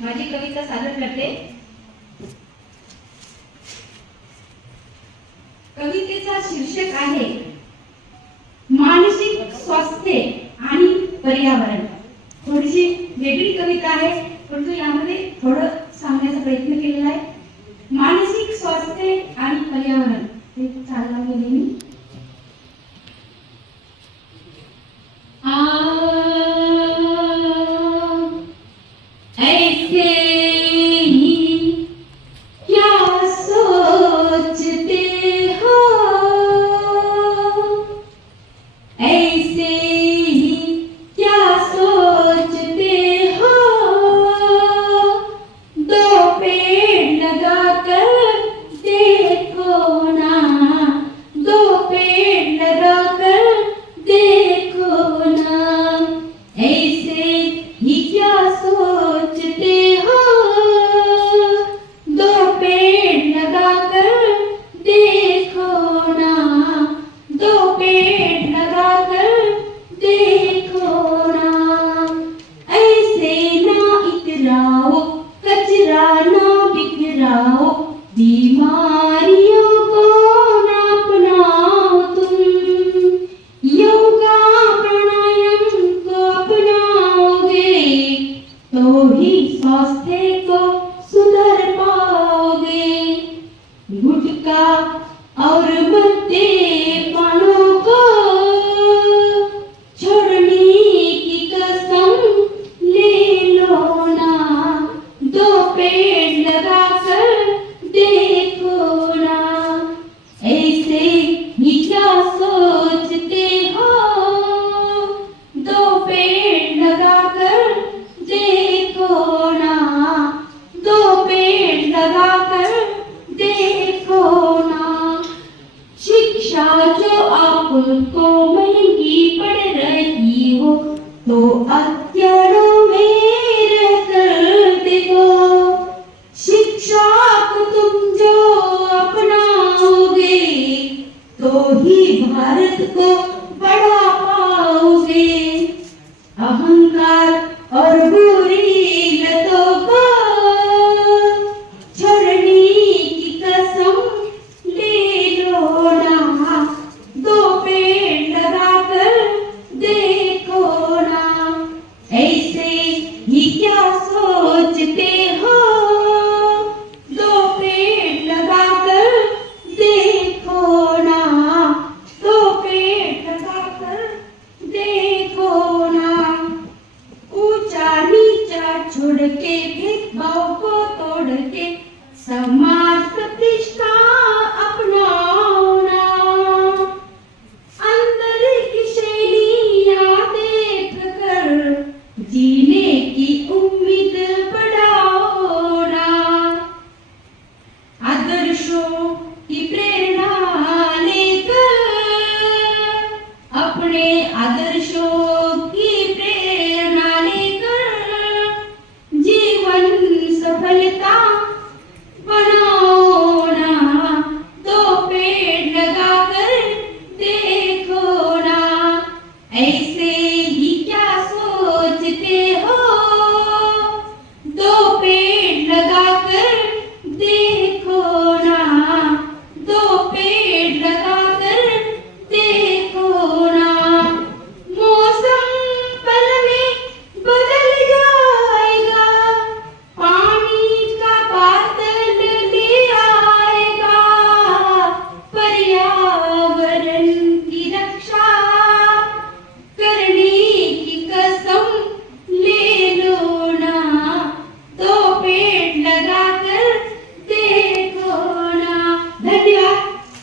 माझी कविता सादर करते. कवितेचा शीर्षक आहे मानसिक स्वास्थ्य आणि पर्यावरण. थोडीशी वेगळी कविता आहे परंतु यामध्ये थोडं सांगण्याचा प्रयत्न केलेला आहे. मानसिक स्वास्थ्य आणि पर्यावरण. हे चालला गेले मी ऐसे ना इतराओ, कचरा ना बिखराओ, बीमारियों को ना अपनाओ तुम। योगा प्राणायाम को अपनाओगे तो ही स्वास्थ्य को सुधर पाओगे। गुटका और मद्यपानों को पेड़ लगाकर देखो ना। ऐसे ही क्या सोचते हो दो पेड़ लगाकर देखो ना दो पेड़ लगाकर देखो ना शिक्षा जो आपको महँगी पड़ रही हो तो अध्ययनों को पाओगे। अहंकार और बुरी लतों को के भेदभाव को तोड़ के समाज प्रतिष्ठा अपनाओ ना अंदर की शैलियाँ देख कर जीने की उम्मीद बढ़ाओ ना आदर्शों की प्रेरणा लेकर, अपने आदर्शों ಸ್ಥಿತಿ